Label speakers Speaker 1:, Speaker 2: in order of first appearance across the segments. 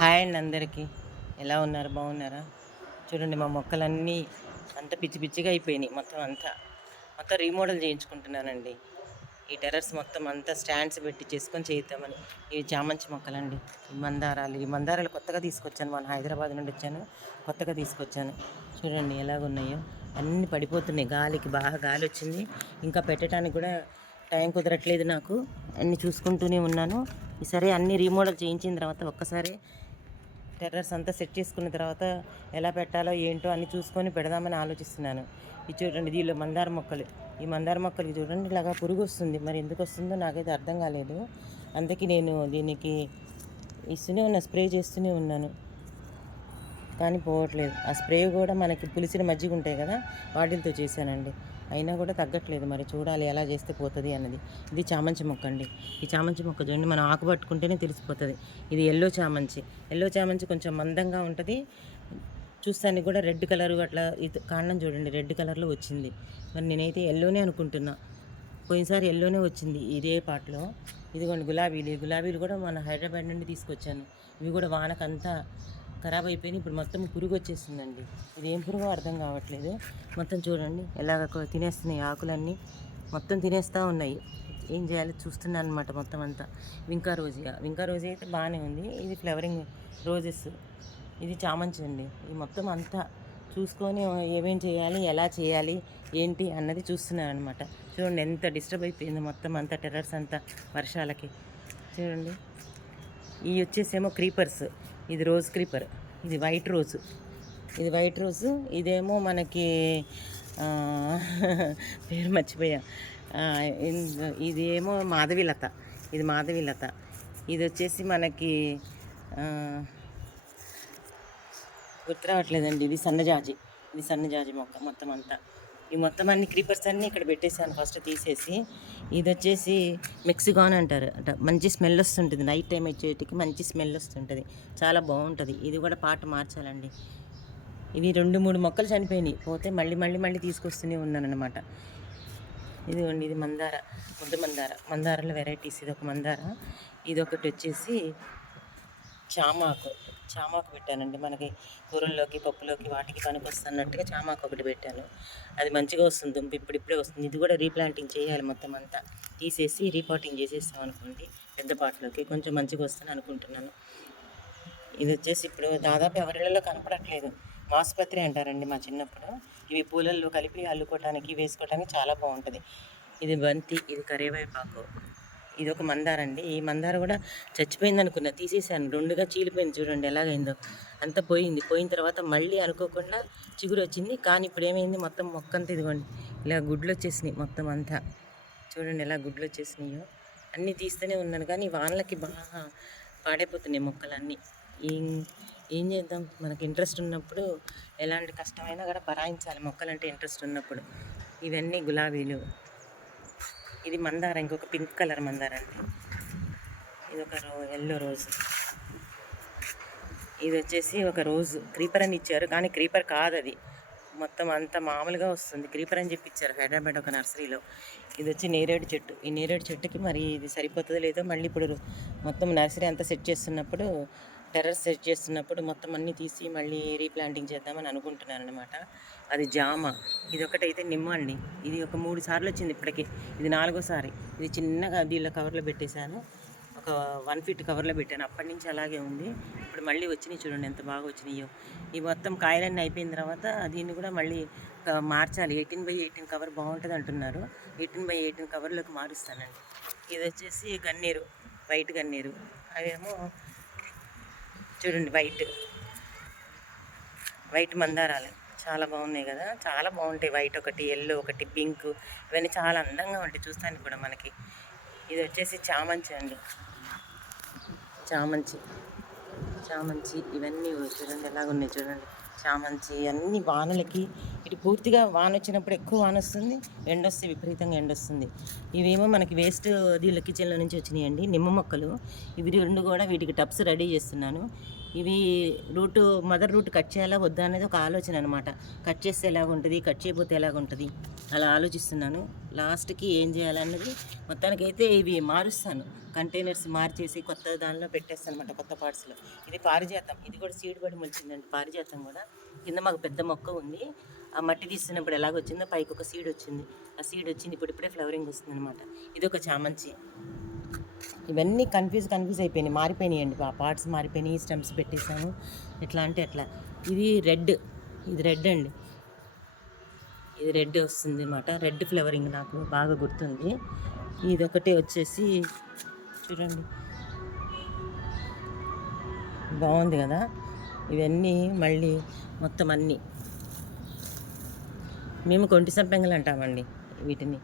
Speaker 1: Hi అండి అందరికీ. ఎలా ఉన్నారు? బాగున్నారా? చూడండి మా మొక్కలన్నీ అంత పిచ్చి పిచ్చిగా అయిపోయినాయి మొత్తం అంతా. మొత్తం రీమోడల్ చేయించుకుంటున్నానండి. ఈ టెర్రస్ మొత్తం అంతా స్టాండ్స్ పెట్టి చేసుకొని చేద్దామని ఇవి చామంచి మొక్కలండి. ఈ మందారాలు ఈ మందారాలు కొత్తగా తీసుకొచ్చాను. మన హైదరాబాద్ నుండి వచ్చాను. కొత్తగా తీసుకొచ్చాను. చూడండి ఎలాగున్నాయో అన్నీ పడిపోతున్నాయి. గాలికి బాగా గాలి వచ్చింది. ఇంకా పెట్టడానికి కూడా టైం కుదరట్లేదు నాకు. అన్నీ చూసుకుంటూనే ఉన్నాను. ఈసారి అన్ని రీమోడల్ చేయించిన తర్వాత ఒక్కసారి టెర్రస్ అంతా సెట్ చేసుకున్న తర్వాత ఎలా పెట్టాలో ఏంటో అన్ని చూసుకొని పెడదామని ఆలోచిస్తున్నాను. ఇది చూడండి దీనిలో మందార మొక్కలు. ఈ మందార మొక్కలకి చూడండి ఇలాగా పురుగు వస్తుంది. మరి ఎందుకు వస్తుందో నాకైతే అర్థం కాలేదు. అందుకే నేను దీనికి ఇస్తూనే ఉన్నా స్ప్రే చేస్తూనే ఉన్నాను. కానీ పోవట్లేదు. ఆ స్ప్రే కూడా మనకి పులిసిన మజ్జిగ ఉంటాయి కదా వాటితో చేశానండి. అయినా కూడా తగ్గట్లేదు మరి చూడాలి ఎలా చేస్తే పోతుంది అన్నది. ఇది చామంచి మొక్క అండి ఈ చామంచి మొక్క చూడండి మనం ఆకు పట్టుకుంటేనే తెలిసిపోతుంది. ఇది ఎల్లో చామంచి ఎల్లో చామంచి కొంచెం మందంగా ఉంటుంది. చూస్తానికి కూడా రెడ్ కలర్ అట్లా ఇది కాండం చూడండి రెడ్ కలర్లో వచ్చింది. మరి నేనైతే ఎల్లోనే అనుకుంటున్నా. పోయినసారి ఎల్లోనే వచ్చింది ఇదే పాటలో. ఇదిగోండి గులాబీలు. గులాబీలు కూడా మన హైదరాబాద్ నుండి తీసుకొచ్చాను. ఇవి కూడా వానకంతా ఖరాబ్ అయిపోయినాయి ఇప్పుడు మొత్తం పురుగు వచ్చేసిందండి ఇది ఏం పురుగో అర్థం కావట్లేదు. మొత్తం చూడండి ఎలాగ తినేస్తున్నాయి ఆకులన్నీ. మొత్తం తినేస్తూ ఉన్నాయి. ఏం చేయాలో? చూస్తున్నాను అనమాట మొత్తం అంతా. వింకా రోజుగా వింకా రోజు అయితే బాగానే ఉంది. ఇది ఫ్లవరింగ్ రోజెస్. ఇది చామంతి అండి. ఇది మొత్తం అంతా చూసుకొని ఏమేం చేయాలి? ఎలా చేయాలి? ఏంటి? అన్నది చూస్తున్నాను అనమాట చూడండి ఎంత డిస్టర్బ్ అయిపోయింది మొత్తం అంతా టెర్రర్స్ అంతా వర్షాలకి. చూడండి. ఇవి వచ్చేసేమో క్రీపర్స్. ఇది రోజ్ క్రీపర్ ఇది వైట్ రోజు ఇది వైట్ రోజు ఇదేమో మనకి పేరు మర్చిపోయా. ఇన్- ఇది ఏమో మాధవిలత ఇది మాధవిలత ఇది వచ్చేసి మనకి గుర్తు రావట్లేదండి. ఇది సన్నజాజి. ఇది సన్నజాజి మొక్క మొత్తం అంతా. ఈ మొత్తం అన్ని క్రీపర్స్ అన్నీ ఇక్కడ పెట్టేశాను ఫస్ట్ తీసేసి. ఇది వచ్చేసి మెక్సిగాన్ అంటారు. అంట మంచి స్మెల్ వస్తుంటుంది. నైట్ టైం వచ్చేటికి మంచి స్మెల్ వస్తుంటుంది. చాలా బాగుంటుంది. ఇది కూడా పాట మార్చాలండి. ఇవి రెండు మూడు మొక్కలు చనిపోయినాయి. పోతే మళ్ళీ మళ్ళీ మళ్ళీ తీసుకొస్తూనే ఉన్నాను అనమాట ఇదిగోండి ఇది మందార. ముద్ద మందార. మందారలో వెరైటీస్ ఇది ఒక మందార. ఇది ఒకటి వచ్చేసి చామాకు చామాకు పెట్టానండి. మనకి కూరల్లోకి పప్పులోకి వాటికి పనికొస్తున్నట్టుగా చామాకు ఒకటి పెట్టాను. అది మంచిగా వస్తుంది దుంప ఇప్పుడిప్పుడే వస్తుంది. ఇది కూడా రీప్లాంటింగ్ చేయాలి మొత్తం అంతా. తీసేసి రీపాటింగ్ చేసేస్తాం అనుకోండి పెద్ద పాటలోకి కొంచెం మంచిగా వస్తుంది అనుకుంటున్నాను. ఇది వచ్చేసి ఇప్పుడు దాదాపు ఎవరిళ్ళలో కనపడట్లేదు. మాసుపత్రి అంటారండి మా చిన్నప్పుడు. ఇవి పూలల్లో కలిపి అల్లుకోవటానికి వేసుకోవటానికి చాలా బాగుంటుంది. ఇది బంతి ఇది కరివేపాకు. ఇది ఒక మందార అండి. ఈ మందార కూడా చచ్చిపోయింది అనుకున్నా తీసేసాను. రెండుగా చీలిపోయింది చూడండి ఎలాగైందో. అంతా పోయింది. పోయిన తర్వాత మళ్ళీ అనుకోకుండా చిగురు వచ్చింది కానీ ఇప్పుడు ఏమైంది మొత్తం మొక్క అంతా ఇదిగోండి. ఇలా గుడ్లు వచ్చేసినాయి మొత్తం అంతా. చూడండి ఎలా గుడ్లు వచ్చేసినాయో అన్నీ తీస్తూనే ఉన్నాను. కానీ వానలకి బాగా పాడైపోతున్నాయి మొక్కలన్నీ. ఏం ఏం చేద్దాం? మనకి ఇంట్రెస్ట్ ఉన్నప్పుడు ఎలాంటి కష్టమైనా కూడా భరాయించాలి మొక్కలంటే ఇంట్రెస్ట్ ఉన్నప్పుడు. ఇవన్నీ గులాబీలు ఇది మందార ఇంకొక పింక్ కలర్ మందార అండి. ఇది ఒక రో ఎల్లో రోజు. ఇది వచ్చేసి ఒక రోజు. క్రీపర్ అని ఇచ్చారు కానీ క్రీపర్ కాదు అది. మొత్తం అంత మామూలుగా వస్తుంది. క్రీపర్ అని చెప్పి ఇచ్చారు హైదరాబాద్ ఒక నర్సరీలో. ఇది వచ్చి నేరేడు చెట్టు. ఈ నేరేడు చెట్టుకి మరి ఇది సరిపోతుందో లేదో మళ్ళీ ఇప్పుడు మొత్తం నర్సరీ అంతా సెట్ చేస్తున్నప్పుడు టెర్రస్ సెట్ చేస్తున్నప్పుడు మొత్తం అన్నీ తీసి మళ్ళీ రీప్లాంటింగ్ చేద్దామని అనుకుంటున్నాను అనమాట అది జామ. ఇది ఒకటైతే నిమ్మ అండి. ఇది ఒక మూడు సార్లు వచ్చింది ఇప్పటికే. ఇది నాలుగోసారి ఇది చిన్నగా దీనిలో కవర్లో పెట్టేశాను. ఒక వన్ ఫీట్ కవర్లో పెట్టాను. అప్పటి నుంచి అలాగే ఉంది. ఇప్పుడు మళ్ళీ వచ్చినాయి చూడండి ఎంత బాగా వచ్చినాయో. ఈ మొత్తం కాయలన్నీ అయిపోయిన తర్వాత దీన్ని కూడా మళ్ళీ మార్చాలి. ఎయిటీన్ బై ఎయిటీన్ కవర్ బాగుంటుంది అంటున్నారు. ఎయిటీన్ బై ఎయిటీన్ కవర్లోకి మారుస్తానండి. ఇది వచ్చేసి గన్నేరు. వైట్ గన్నేరు. అవేమో చూడండి వైట్. వైట్ మందారాలు. చాలా బాగున్నాయి కదా? చాలా బాగుంటాయి. వైట్ ఒకటి ఎల్లో ఒకటి పింక్. ఇవన్నీ చాలా అందంగా ఉంటాయి చూస్తానికి కూడా మనకి. ఇది వచ్చేసి చామంచి అండి. చామంచి చామంచి ఇవన్నీ చూడండి ఎలాగున్నాయి చూడండి. చామంచి అన్ని వానలకి ఇటు పూర్తిగా వాన వచ్చినప్పుడు ఎక్కువ వాన వస్తుంది ఎండ వస్తే విపరీతంగా ఎండ వస్తుంది. ఇవేమో మనకి వేస్ట్ దీళ్ళ కిచెన్లో నుంచి వచ్చినాయండి నిమ్మ మొక్కలు. ఇవి రెండు కూడా వీటికి టప్స్ రెడీ చేస్తున్నాను. ఇవి రూటు మదర్ రూట్ కట్ చేయాలా వద్దా అనేది ఒక ఆలోచన అనమాట కట్ చేస్తే ఎలాగుంటుంది కట్ చేయకపోతే ఎలాగుంటుంది? అలా ఆలోచిస్తున్నాను. లాస్ట్కి ఏం చేయాలన్నది మొత్తానికైతే ఇవి మారుస్తాను. కంటైనర్స్ మార్చేసి కొత్త దానిలో పెట్టేస్తాను అనమాట కొత్త పార్ట్స్లో ఇది పారిజాతం. ఇది కూడా సీడ్ పడి మొలిచిందండి పారిజాతం కూడా. కింద మాకు పెద్ద మొక్క ఉంది. ఆ మట్టి తీస్తున్నప్పుడు ఎలాగ వచ్చిందో పైకి ఒక సీడ్ వచ్చింది. ఆ సీడ్ వచ్చింది ఇప్పుడు ఇప్పుడే ఫ్లవరింగ్ వస్తుంది అనమాట ఇది ఒక చామంచి ఇవన్నీ కన్ఫ్యూజ్ కన్ఫ్యూజ్ అయిపోయినాయి. మారిపోయినాయండి ఆ పార్ట్స్ మారిపోయినాయి. స్టెమ్స్ పెట్టేశాను. ఎట్లా అంటే ఎట్లా ఇది రెడ్ ఇది రెడ్ అండి. ఇది రెడ్ వస్తుంది అనమాట రెడ్ ఫ్లవరింగ్ నాకు బాగా గుర్తుంది. ఇది ఒకటి వచ్చేసి చూడండి. బాగుంది కదా? ఇవన్నీ మళ్ళీ మొత్తం అన్నీ. మేము కొంటి సంపెంగలు అంటామండి వీటిని.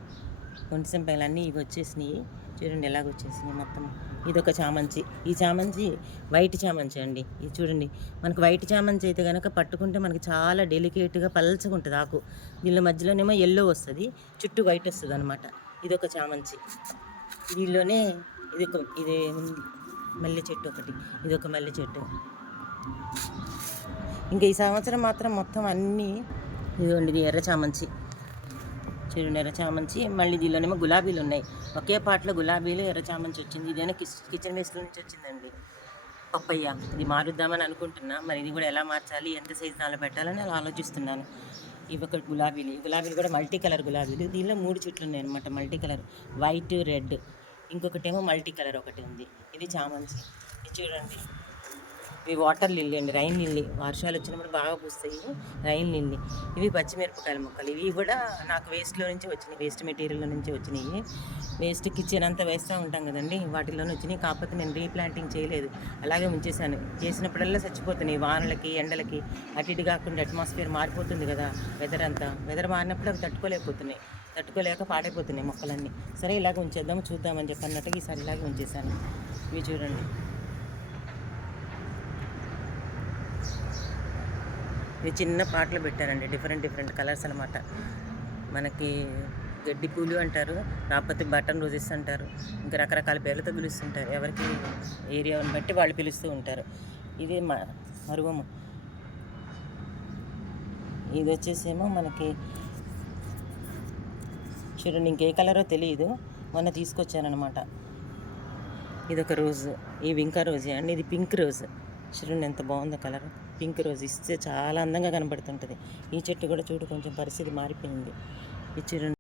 Speaker 1: కొంటి సంపెంగలు అన్నీ ఇవి వచ్చేసినాయి. చూడండి ఎలాగ వచ్చేసినాయి మొత్తం. ఇదొక చామంచి ఈ చామంచి వైట్ చామంచి అండి. ఇది చూడండి. మనకు వైట్ చామంచి అయితే కనుక పట్టుకుంటే మనకి చాలా డెలికేట్గా పల్చగా ఉంటుంది ఆకు. దీనిలో మధ్యలోనేమో ఎల్లో వస్తుంది. చుట్టూ వైట్ వస్తుంది అనమాట ఇది ఒక చామంచి దీనిలోనే ఇది ఒక ఇది మల్లె చెట్టు ఒకటి. ఇది ఒక మల్లె చెట్టు. ఇంకా ఈ సంవత్సరం మాత్రం మొత్తం అన్నీ ఇదిగోండి ఇది ఎర్ర చామంచి చూడండి ఎర్ర చామంచి మళ్ళీ దీనిలోనేమో గులాబీలు ఉన్నాయి. ఒకే పాటలో గులాబీలు ఎర్ర చామంచి వచ్చింది. ఇదేనా కిచెన్ వేస్ట్లో నుంచి వచ్చిందండి. పప్పయ్య ఇది మారుద్దామని అనుకుంటున్నా. మరి ఇది కూడా ఎలా మార్చాలి? ఎంత సైజు నాలో పెట్టాలని అలా ఆలోచిస్తున్నాను. ఇవి ఒక గులాబీలు. గులాబీలు కూడా మల్టీ కలర్ గులాబీలు. దీనిలో మూడు చెట్లు ఉన్నాయి అనమాట మల్టీ కలర్. White red. ఇంకొకటి ఏమో మల్టీ కలర్ ఒకటి ఉంది. ఇది చామంచి ఇది చూడండి. ఇవి వాటర్ లిల్లీ అండి రైన్ లిల్లీ. వర్షాలు వచ్చినప్పుడు బాగా పూస్తాయి. Rain lily. ఇవి పచ్చిమిరపకాయల మొక్కలు. ఇవి కూడా నాకు వేస్ట్లో నుంచి వచ్చినాయి వేస్ట్ మెటీరియల్లో నుంచి వచ్చినాయి. వేస్ట్ కిచెన్ అంతా వేస్తూ ఉంటాం కదండి వాటిలోనే వచ్చినాయి. కాకపోతే నేను రీప్లాంటింగ్ చేయలేదు. అలాగే ఉంచేసాను చేసినప్పుడల్లా చచ్చిపోతున్నాయి వానలకి ఎండలకి. అటు ఇటు కాకుండా అట్మాస్ఫియర్ మారిపోతుంది కదా వెదర్ అంతా. వెదర్ మారినప్పుడు అవి తట్టుకోలేకపోతున్నాయి. తట్టుకోలేక పాడైపోతున్నాయి మొక్కలన్నీ. సరే ఇలాగ ఉంచేద్దాము చూద్దామని చెప్పి అన్నట్టుగా ఈసారి ఇలాగే ఉంచేసాను ఇవి చూడండి. ఇవి చిన్న పాటలు పెట్టారండి. డిఫరెంట్ డిఫరెంట్ కలర్స్ అనమాట మనకి గడ్డి పూలు అంటారు రాకపోతే బటన్ రోజెస్ అంటారు ఇంకా రకరకాల పేర్లతో పిలుస్తుంటారు. ఎవరికి ఏరియాని బట్టి వాళ్ళు పిలుస్తూ ఉంటారు. ఇది మ మరువము. ఇది వచ్చేసేమో మనకి చూడండి ఇంకే కలరో తెలియదు మొన్న తీసుకొచ్చానమాట ఇది ఒక రోజు ఈ వింకా రోజే అండి. ఇది పింక్ రోజు. చూడండి ఎంత బాగుందో కలర్. పింక్ రోజ్ ఇస్తే చాలా అందంగా కనబడుతుంటుంది. ఈ చెట్టు కూడా చూడు కొంచెం పరిస్థితి మారిపోయింది. ఈ చూడండి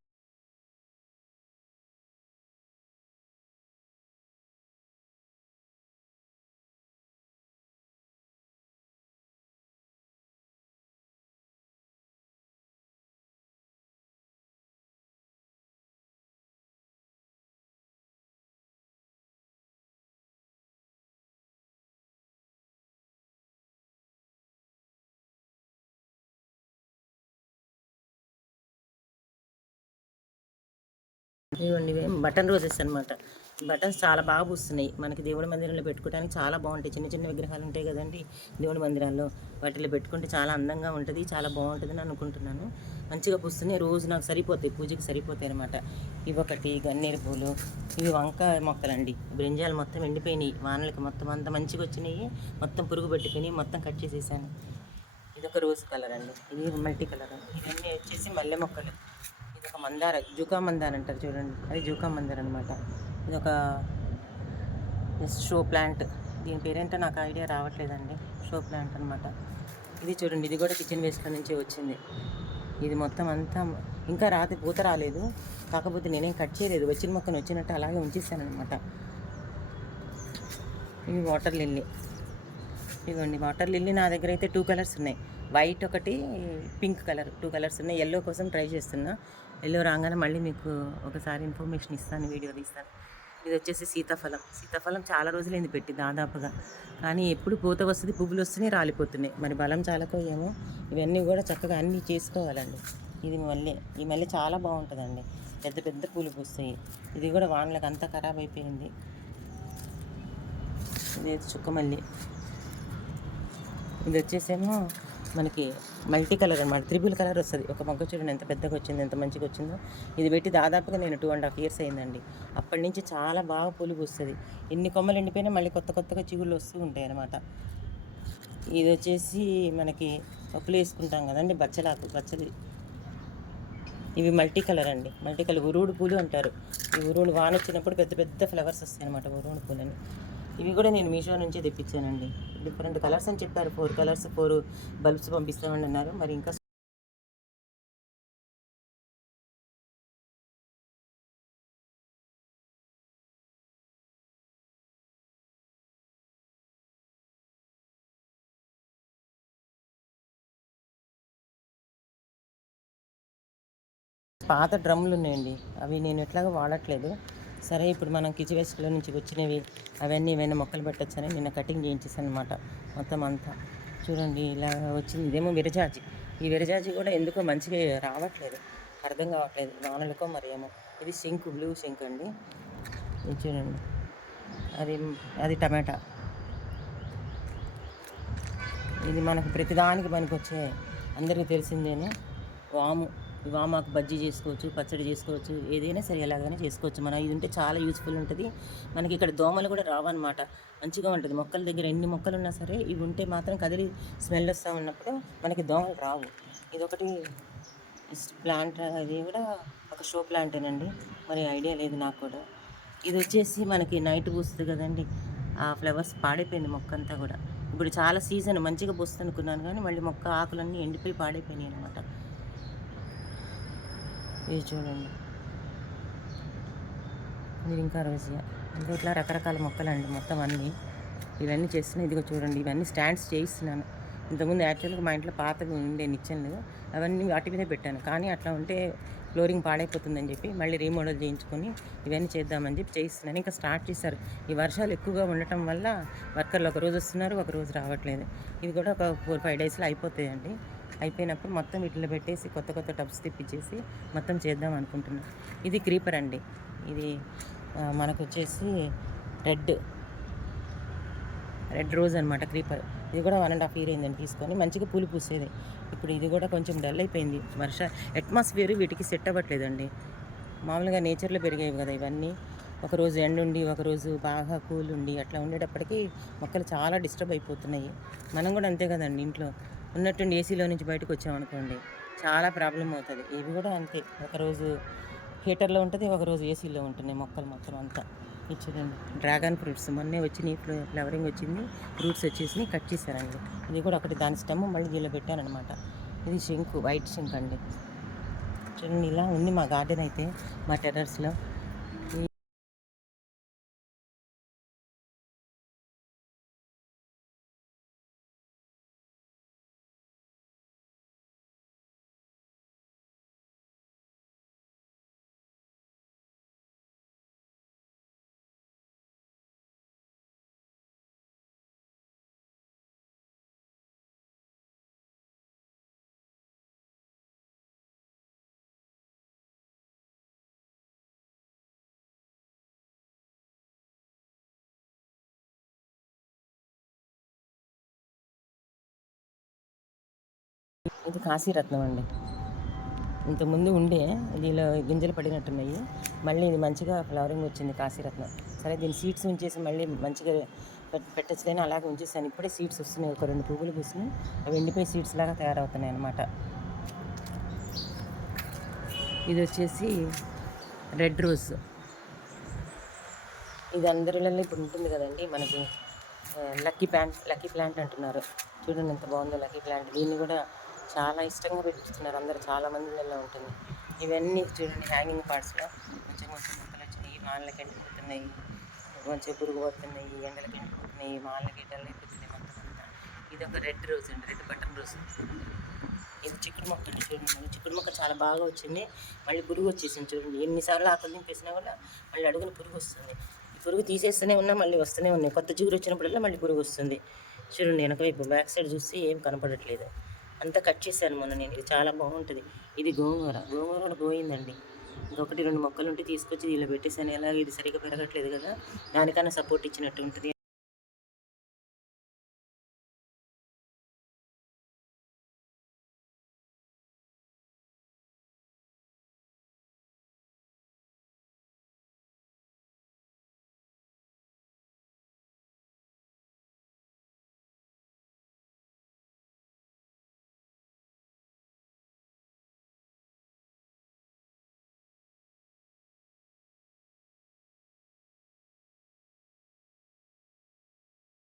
Speaker 1: ఇవ్వండి. బటన్ రోజెస్ అనమాట బటన్స్ చాలా బాగా పూస్తున్నాయి. మనకి దేవుడి మందిరంలో పెట్టుకోవడానికి చాలా బాగుంటాయి. చిన్న చిన్న విగ్రహాలు ఉంటాయి కదండి దేవుడి మందిరాల్లో. వాటిలో పెట్టుకుంటే చాలా అందంగా ఉంటుంది చాలా బాగుంటుందని అనుకుంటున్నాను. మంచిగా పూస్తున్నాయి. రోజు నాకు సరిపోతాయి. పూజకి సరిపోతాయి అనమాట ఇవి ఒకటి గన్నేరు పూలు ఇవి వంకాయ మొక్కలండి. బ్రింజాలు మొత్తం ఎండిపోయినాయి. వానలకి మొత్తం అంత మంచిగా వచ్చినాయి. మొత్తం పురుగు పెట్టిపోయినాయి మొత్తం కట్ చేసేసాను. ఇది ఒక రోజ్ కలర్ అండి. ఇది మల్టీ కలర్. ఇవన్నీ వచ్చేసి మల్లె మొక్కలు. మందార జూకా మందార్ అంటారు చూడండి. అది జూకా మందార్ అనమాట ఇది ఒక షో ప్లాంట్. దీని పేరేంటో నాకు ఐడియా రావట్లేదండి. షో ప్లాంట్ అనమాట ఇది చూడండి ఇది కూడా కిచెన్ వేస్ట్లో నుంచి వచ్చింది. ఇది మొత్తం అంతా ఇంకా రాత్రి పూత రాలేదు. కాకపోతే నేనేం కట్ చేయలేదు. వచ్చిన మొక్కను వచ్చినట్టు అలాగే ఉంచేసానమాట ఇవి వాటర్ లిల్లీ. ఇదిగోండి వాటర్ లిల్లీ నా దగ్గర అయితే టూ కలర్స్ ఉన్నాయి. వైట్ ఒకటి పింక్ కలర్. టూ కలర్స్ ఉన్నాయి. ఎల్లో కోసం ట్రై చేస్తున్నా. ఎల్లో రాగానే మళ్ళీ మీకు ఒకసారి ఇన్ఫర్మేషన్ ఇస్తాను వీడియో తీస్తాను ఇది వచ్చేసి సీతాఫలం. సీతాఫలం చాలా రోజులైంది పెట్టి దాదాపుగా. కానీ ఎప్పుడు పూత వస్తుంది పువ్వులు వస్తున్నాయి రాలిపోతున్నాయి. మరి బలం చాలకో ఏమో ఇవన్నీ కూడా చక్కగా అన్నీ చేసుకోవాలండి. ఇది మళ్ళీ ఈ మళ్ళీ చాలా బాగుంటుందండి. పెద్ద పెద్ద పూలు పూస్తాయి. ఇది కూడా వానలకు అంతా ఖరాబ్ అయిపోయింది. ఇది చుక్కమల్లి ఇది వచ్చేసేమో మనకి మల్టీ కలర్ అనమాట త్రిబుల్ కలర్ వస్తుంది. ఒక మొగ్గ చూడండి ఎంత పెద్దగా వచ్చింది ఎంత మంచిగా వచ్చిందో. ఇది పెట్టి దాదాపుగా నేను టూ అండ్ హాఫ్ ఇయర్స్ అయిందండి. అప్పటి నుంచి చాలా బాగా పూలు పూస్తుంది ఎన్ని కొమ్మలు ఎండిపోయినా మళ్ళీ కొత్త కొత్తగా చిగుళ్ళు వస్తూ ఉంటాయి అనమాట ఇది వచ్చేసి మనకి పప్పులు వేసుకుంటాం కదండి బచ్చలాకు బచ్చలి. ఇవి మల్టీ కలర్ అండి. మల్టీ కలర్ ఉరువుడు పూలు అంటారు. ఈ ఉరువుడు వాన వచ్చినప్పుడు పెద్ద పెద్ద ఫ్లవర్స్ వస్తాయి అనమాట ఉరువుడు పూలని. ఇవి కూడా నేను మీషో నుంచే తెప్పించానండి. డిఫరెంట్ కలర్స్ అని చెప్పారు. ఫోర్ కలర్స్ ఫోర్ బల్బ్స్ పంపిస్తామని అన్నారు. మరి ఇంకా పాత డ్రమ్ములు ఉన్నాయండి. అవి నేను ఎట్లాగో వాడట్లేదు. సరే ఇప్పుడు మనం కిచి వేస్ట్లో నుంచి వచ్చినవి అవన్నీ ఏమైనా మొక్కలు పెట్టచ్చని నిన్న కటింగ్ చేయించేసాను అనమాట మొత్తం అంతా. చూడండి ఇలా వచ్చింది. ఇదేమో విరజాజి. ఈ విరజాజి కూడా ఎందుకో మంచిగా రావట్లేదు. అర్థం కావట్లేదు. వానలకో మరి ఏమో ఇది సింక్ బ్లూ సింక్ అండి. ఇది చూడండి. అది అది టమాటా. ఇది మనకు ప్రతిదానికి పనికి వచ్చే అందరికీ తెలిసిందేనే వాము. వామాకు బజ్జీ చేసుకోవచ్చు పచ్చడి చేసుకోవచ్చు ఏదైనా సరే ఎలాగైనా చేసుకోవచ్చు. మనం ఇది ఉంటే చాలా యూస్ఫుల్ ఉంటుంది. మనకి ఇక్కడ దోమలు కూడా రావన్నమాట. మంచిగా ఉంటుంది. మొక్కల దగ్గర ఎన్ని మొక్కలు ఉన్నా సరే ఇవి ఉంటే మాత్రం కదిలి స్మెల్ వస్తూ ఉన్నప్పుడు మనకి దోమలు రావు. ఇది ఒకటి ప్లాంట్ అది కూడా ఒక షో ప్లాంటేనండి మరి ఐడియా లేదు నాకు కూడా. ఇది వచ్చేసి మనకి నైట్ పూస్తుంది కదండి. ఆ ఫ్లవర్స్ పాడైపోయింది మొక్క అంతా కూడా. ఇప్పుడు చాలా సీజన్ మంచిగా పూస్తుంది అనుకున్నాను కానీ మళ్ళీ మొక్క ఆకులన్నీ ఎండిపోయి పాడైపోయినాయి అనమాట ఇది చూడండి. ఇది ఇంకా రోజుగా ఇంకా ఇట్లా రకరకాల మొక్కలండి మొత్తం అన్నీ. ఇవన్నీ చేస్తున్నాయి. ఇదిగో చూడండి ఇవన్నీ స్టాండ్స్ చేయిస్తున్నాను. ఇంతకుముందు యాక్చువల్గా మా ఇంట్లో పాతగా ఉండే నిచ్చెన్లు. అవన్నీ వాటి మీద పెట్టాను. కానీ అట్లా ఉంటే ఫ్లోరింగ్ పాడైపోతుందని చెప్పి మళ్ళీ రీమోడల్ చేయించుకొని ఇవన్నీ చేద్దామని చెప్పి చేయిస్తున్నాను. ఇంకా స్టార్ట్ చేశారు. ఈ వర్షాలు ఎక్కువగా ఉండటం వల్ల వర్కర్లు ఒక రోజు వస్తున్నారు ఒక రోజు రావట్లేదు. ఇది కూడా ఒక ఫోర్ ఫైవ్ డేస్లో అయిపోతాయండి. అయిపోయినప్పుడు మొత్తం ఇట్లా పెట్టేసి కొత్త కొత్త టబ్స్ తెప్పించేసి మొత్తం చేద్దాం అనుకుంటున్నాను ఇది క్రీపర్ అండి. ఇది మనకు వచ్చేసి రెడ్ రెడ్ రోజ్ అనమాట క్రీపర్. ఇది కూడా వన్ అండ్ హాఫ్ ఇయర్ అయిందని తీసుకొని. మంచిగా పూలు పూసేది. ఇప్పుడు ఇది కూడా కొంచెం డల్ అయిపోయింది. వర్ష అట్మాస్ఫియర్ వీటికి సెట్ అవ్వట్లేదండి. మామూలుగా నేచర్లో పెరిగేవి కదా ఇవన్నీ. ఒకరోజు ఎండుండి ఒకరోజు బాగా కూల్ ఉండి అట్లా ఉండేటప్పటికీ మొక్కలు చాలా డిస్టర్బ్ అయిపోతున్నాయి. మనం కూడా అంతే కదండి ఇంట్లో. ఉన్నట్టుండి ఏసీలో నుంచి బయటకు వచ్చామనుకోండి చాలా ప్రాబ్లం అవుతుంది. ఇవి కూడా అంతే. ఒకరోజు హీటర్లో ఉంటుంది ఒకరోజు ఏసీలో ఉంటున్నాయి మొక్కలు మొత్తం అంతా. ఇది చూడండి. డ్రాగన్ ఫ్రూట్స్ మొన్నే వచ్చినాయి ఫ్ల- ఫ్లవరింగ్ వచ్చింది ఫ్రూట్స్ వచ్చేసి కట్ చేశారండి. ఇది కూడా ఒకటి దాని స్టెమ్ మళ్ళీ దీనిలో పెట్టానమాట ఇది శంకు వైట్ షింక్ అండి చూడండి ఇలా ఉంది మా గార్డెన్ అయితే మా టెర్రస్లో ఇది కాశీరత్నం అండి. ఇంతకుముందు ఉండే దీనిలో గింజలు పడినట్టున్నాయి. మళ్ళీ ఇది మంచిగా ఫ్లవరింగ్ వచ్చింది కాశీరత్నం. సరే దీని సీడ్స్ ఉంచేసి మళ్ళీ మంచిగా పెట్టచ్చు కానీ అలాగే ఉంచేసాను. ఇప్పుడే సీడ్స్ వస్తున్నాయి. ఒక రెండు పువ్వులు పూసినాయి అవి ఎండిపోయి సీడ్స్ లాగా తయారవుతున్నాయి అన్నమాట. ఇది వచ్చేసి రెడ్ రోజ్ ఇది అందరిలో ఇప్పుడు ఉంటుంది కదండి. మనకి లక్కీ ప్లాంట్ లక్కీ ప్లాంట్ అంటున్నారు. చూడండి ఎంత బాగుందో లక్కీ ప్లాంట్ దీన్ని కూడా చాలా ఇష్టంగా పెంచుతున్నారు అందరు. చాలా మందిలో ఉంటుంది. ఇవన్నీ చూడండి హ్యాంగింగ్ పార్ట్స్లో కొంచెం కొంచెం మొక్కలు వచ్చినాయి మాలకి ఎండిపోతున్నాయి మంచిగా పురుగు పోతున్నాయి ఎండలకి ఎండిపోతున్నాయి మాలకి ఎండలు అయిపోతున్నాయి మొత్తం అంతా. ఇది ఒక రెడ్ రోజ్ అండి రెడ్ బటన్ రోజ్ ఇది చిక్కుడు మొక్క అండి చూడండి చిక్కుడు మొక్క చాలా బాగా వచ్చింది. మళ్ళీ పురుగు వచ్చేసింది చూడండి. ఎన్నిసార్లు ఆకులు దింపేసినా కూడా మళ్ళీ అడుగున పురుగు వస్తుంది. ఈ పురుగు తీసేస్తూనే ఉన్నా మళ్ళీ వస్తూనే ఉన్నాయి. కొత్త చిగురు వచ్చినప్పుడల్లా మళ్ళీ పురుగు వస్తుంది. చూడండి వెనక వైపు బ్యాక్ సైడ్ చూస్తే ఏం కనపడట్లేదు. అంతా కట్ చేశాను మొన్న నేను. ఇది చాలా బాగుంటుంది. ఇది గోంగూర. గోంగూర కూడా పోయిందండి. ఇంకొకటి రెండు మొక్కలు ఉంటే తీసుకొచ్చి దీనిలో పెట్టేసాను ఎలాగ ఇది సరిగ్గా పెరగట్లేదు కదా. దానికన్నా సపోర్ట్ ఇచ్చినట్టు ఉంటుంది